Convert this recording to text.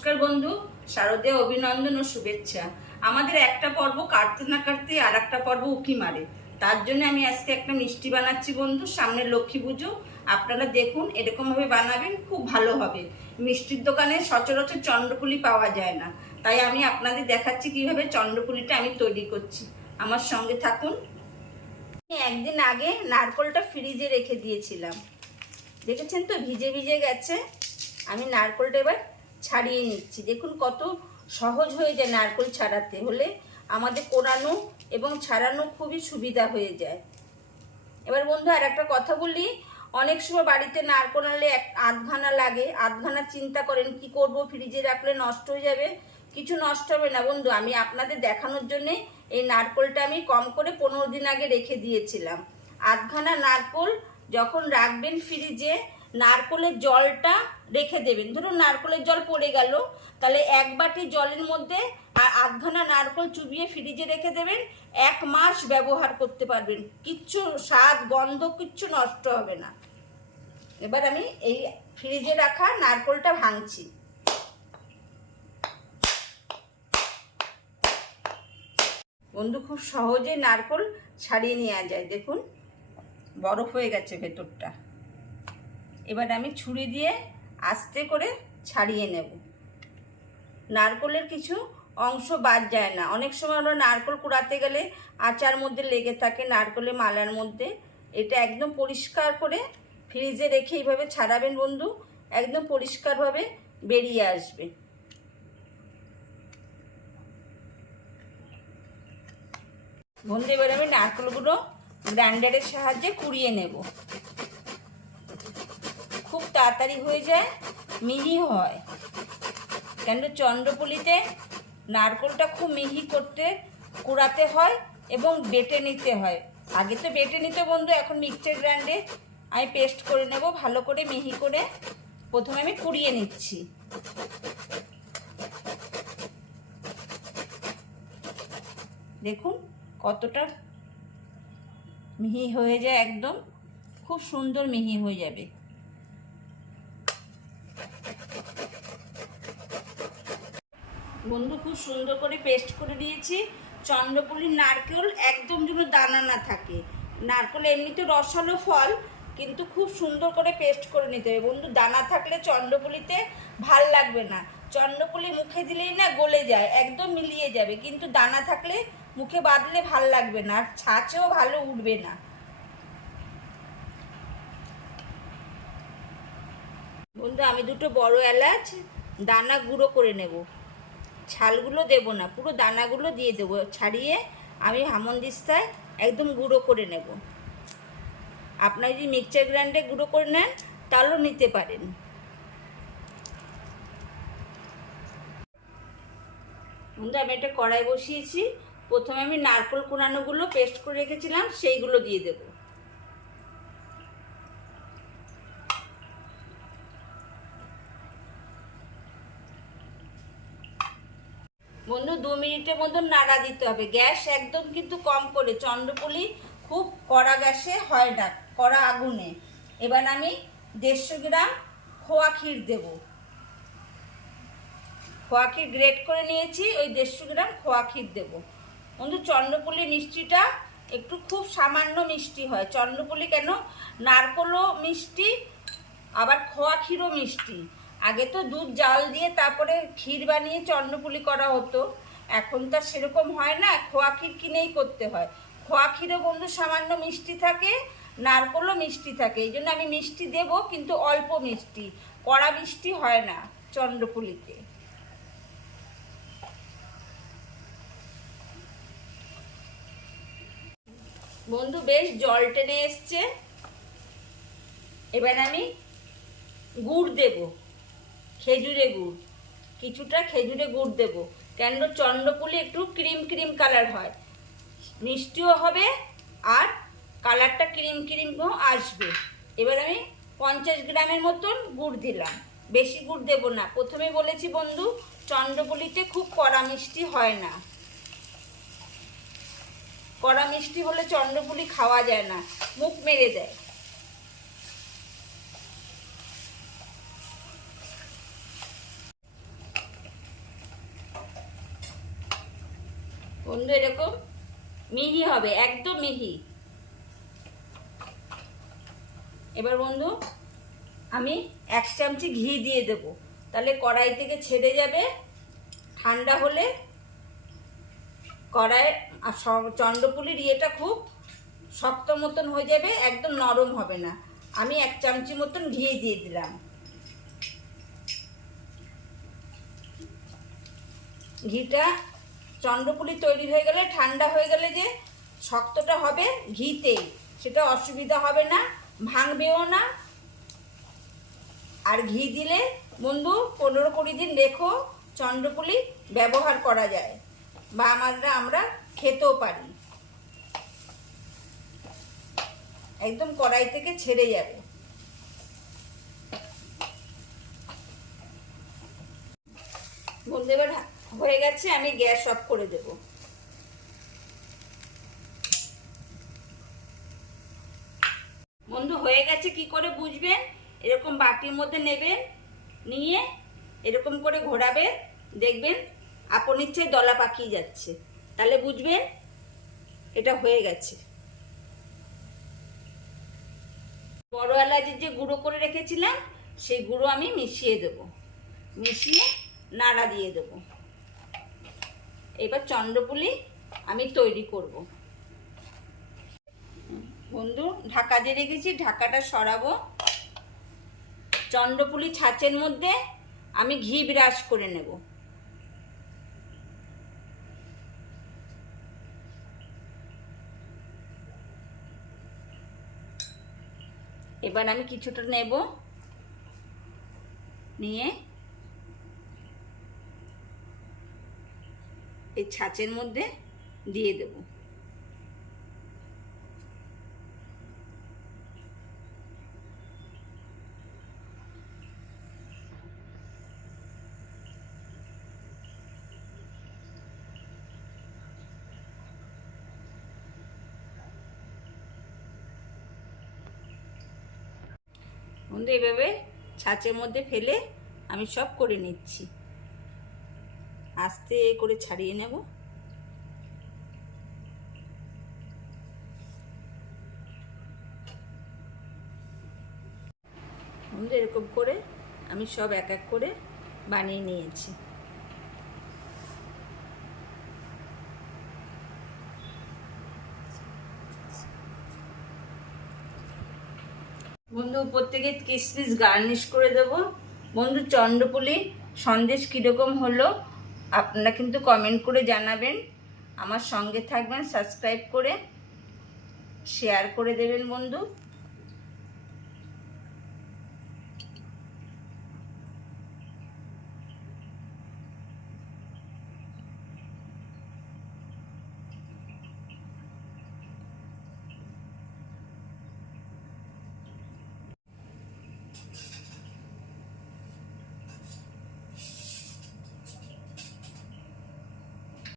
নমস্কার বন্ধু শারদীয় অভিনন্দন ও শুভেচ্ছা। আমাদের একটা পর্ব কাটতে না কাটতে আর একটা পর্ব উকি মারে। তার জন্য আমি আজকে একটা মিষ্টি বানাচ্ছি বন্ধু সামনে লক্ষ্মী পুজো। আপনারা দেখুন, এরকমভাবে বানাবেন, খুব ভালো হবে। মিষ্টির দোকানে সচরাচর চন্দ্রপুলি পাওয়া যায় না। তাই আমি আপনাদের দেখাচ্ছি কীভাবে চন্দ্রপুলিটা আমি তৈরি করছি। আমার সঙ্গে থাকুন। একদিন আগে নারকলটা ফ্রিজে রেখে দিয়েছিলাম। দেখেছেন তো, ভিজে ভিজে গেছে। আমি নারকলটা এবার ছাড়িয়ে নিচ্ছি। দেখুন কত সহজ হয়ে যায় নারকল ছাড়াতে। হলে আমাদের কোরানো এবং ছাড়ানো খুবই সুবিধা হয়ে যায়। এবার বন্ধু আর একটা কথা বলি। অনেক সময় বাড়িতে নারকল আনলে এক আধখানা লাগে। আধখানা চিন্তা করেন, কি করব? ফ্রিজে রাখলে নষ্ট হয়ে যাবে? কিছু নষ্ট হবে না। বন্ধু, আমি আপনাদের দেখানোর জন্যে এই নারকলটা আমি কম করে পনেরো দিন আগে রেখে দিয়েছিলাম। আধখানা নারকল যখন রাখবেন ফ্রিজে নারকলের জলটা রেখে দেবেন। ধরুন নারকলের জল পড়ে গেল, তাহলে এক বাটি জলের মধ্যে আধখানা নারকল চুবিয়ে ফ্রিজে রেখে দেবেন, এক মাস ব্যবহার করতে পারবেন। কিচ্ছু স্বাদ, গন্ধ কিচ্ছু নষ্ট হবে না। এবার আমি এই ফ্রিজে রাখা নারকলটা ভাঙছি। বন্ধু, খুব সহজে নারকল ছাড়িয়ে নেওয়া যায়। দেখুন, বরফ হয়ে গেছে ভেতরটা। এবার আমি ছুরি দিয়ে আস্তে করে ছাড়িয়ে নেব। নারকলের কিছু অংশ বাদ যায় না। অনেক সময় আমরা নারকল কুড়াতে গেলে আচার মধ্যে লেগে থাকে নারকলের মালার মধ্যে। এটা একদম পরিষ্কার করে ফ্রিজে রেখে এইভাবে ছাড়াবেন বন্ধু, একদম পরিষ্কারভাবে বেরিয়ে আসবে। বন্ধু, এবার আমি নারকলগুলো গ্রাইন্ডারের সাহায্যে কুড়িয়ে নেব। খুব তাড়াতাড়ি হয়ে যায়, মিহি হয়। কেন চন্দ্রপুলিতে নারকলটা খুব মিহি করতে, কুড়াতে হয় এবং বেটে নিতে হয়। আগে তো বেটে নিতে বন্ধু, এখন মিক্সচার গ্রাইন্ডে আমি পেস্ট করে নেব, ভালো করে মিহি করে প্রথমে আমি কুড়িয়ে নিচ্ছি। দেখুন কতটা মিহি হয়ে যায় একদম, খুব সুন্দর মিহি হয়ে যাবে। বন্ধু, খুব সুন্দর করে পেস্ট করে দিয়েছি। চন্দ্রপুলির নারকেল একদম যেন দানা না থাকে। নারকেল এমনিতে রসালো ফল, কিন্তু খুব সুন্দর করে পেস্ট করে নিতে হবে। বন্ধু, দানা থাকলে চন্দ্রপুলিতে ভালো লাগবে না। চন্দ্রপুলি মুখে দিলেই না গলে যায়, একদম মিলিয়ে যাবে। কিন্তু দানা থাকলে মুখে বাঁধলে ভালো লাগবে না, আর ছাঁচেও ভালো উঠবে না। বন্ধু, আমি দুটো বড় এলাচ, দানা গুঁড়ো করে নেব। ছালগুলো দেব না, পুরো দানাগুলো দিয়ে দেবো, ছাড়িয়ে আমি হামনদিস্তায় একদম গুঁড়ো করে নেব। আপনার যদি মিক্সচার গ্রাইন্ডে গুঁড়ো করে নেন, তাহলেও নিতে পারেন। বন্ধু আমি একটা কড়াই বসিয়েছি। প্রথমে আমি নারকল কোনানোগুলো পেস্ট করে রেখেছিলাম, সেইগুলো দিয়ে দেবো। বন্ধু, দু মিনিটের মতন নাড়া দিতে হবে। গ্যাস একদম কিন্তু কম করে। চন্দ্রপুলি খুব কড়া গ্যাসে হয় না, কড়া আগুনে। এবার আমি দেড়শো গ্রাম খোয়া ক্ষীর দেব। খোয়া ক্ষীর গ্রেট করে নিয়েছি, ওই দেড়শো গ্রাম খোয়া ক্ষীর দেবো। বন্ধু, চন্দ্রপুলি মিষ্টিটা একটু খুব সামান্য মিষ্টি হয়। চন্দ্রপুলি কেন? নারকলও মিষ্টি, আবার খোয়া ক্ষীরও মিষ্টি। আগে তো দুধ, জাল দিয়ে তারপরে ক্ষীর বানিয়ে চন্দ্রপুলি করা হতো। এখন তো সেরকম হয় না, খোয়া ক্ষীর কিনেই করতে হয়। খোয়া ক্ষীরও বন্ধু সামান্য মিষ্টি থাকে, নারকলও মিষ্টি থাকে। এই জন্য আমি মিষ্টি দেব, কিন্তু অল্প মিষ্টি। কড়া মিষ্টি হয় না চন্দ্রপুলিতে বন্ধু, বেশ জল টেনে এসছে। এবার আমি গুড় দেব। খেজুরে গুড়। কিছুটা খেজুরে গুড় দেব। কেন চন্দ্রপুলি একটু ক্রিম ক্রিম কালার হয়। মিষ্টিও হবে আর কালারটা ক্রিম ক্রিমও আসবে। এবার আমি পঞ্চাশ গ্রামের মতন গুড় দিলাম। বেশি গুড় দেব না। প্রথমে বলেছি বন্ধু, চন্দ্রপুলিতে খুব কড়া মিষ্টি হয় না। কড়া মিষ্টি হলে চন্দ্রপুলি খাওয়া যায় না। মুখ মেরে দেয়। বন্ধু এরকম মিহি হবে, একদম মিহি। এবার বন্ধু, আমি এক চামচি ঘি দিয়ে দেব। তাহলে কড়াই থেকে ছেড়ে যাবে, ঠান্ডা হলে কড়াই আর স- চন্দ্রপুলির ইয়েটা খুব শক্ত মতন হয়ে যাবে, একদম নরম হবে না। আমি এক চামচি মতন ঘি দিয়ে দিলাম। ঘিটা চন্দ্রপুলি তৈরি হয়ে গেলে, ঠান্ডা হয়ে গেলে যে শক্তটা হবে ঘিতেই, সেটা অসুবিধা হবে না, ভাঙবেও না। আর ঘি দিলে বন্ধু পনেরো কুড়ি দিন রেখো চন্দ্রপুলি ব্যবহার করা যায়, বা আমরা আমরা খেতেও পারি। একদম কড়াই থেকে ছেড়ে যাবে। বন্ধু এবার হয়ে গেছে, আমি গ্যাস অফ করে দেব। বন্ধু, হয়ে গেছে, কি করে বুঝবেন? এরকম বাটির মধ্যে নেবেন, নিয়ে এরকম করে ঘোরাবেন, দেখবেন আপন ইচ্ছে দলা পাকিয়ে যাচ্ছে। তাহলে বুঝবেন, এটা হয়ে গেছে। বড় এলাচের যে গুঁড়ো করে রেখেছিলাম, সেই গুঁড়ো আমি মিশিয়ে দেব। মিশিয়ে নাড়া দিয়ে দেব। এবার চন্দ্রপুলি আমি তৈরি করব। বন্ধু, ঢাকা দিয়ে রেখেছি, ঢাকাটা সরাবো। চন্দ্রপুলি ছাঁচের মধ্যে আমি ঘি বিরাজ করে নেব। এবার আমি কিছুটা নেব। নিয়ে এই ছাঁচের মধ্যে দিয়ে দেব। বন্ধু এভাবে ছাঁচের মধ্যে ফেলে আমি সব করে নিচ্ছি। আস্তে করে ছাড়িয়ে নেব। এরকম করে আমি সব এক এক করে বানিয়ে নিয়েছি। বন্ধু উপর থেকে কিসমিস গার্নিশ করে দেবো। বন্ধু, চন্দ্রপুলি সন্দেশ কীরকম হলো? আপনারা কিন্তু কমেন্ট করে জানাবেন। আমার সঙ্গে থাকবেন সাবস্ক্রাইব করে শেয়ার করে দেবেন বন্ধু।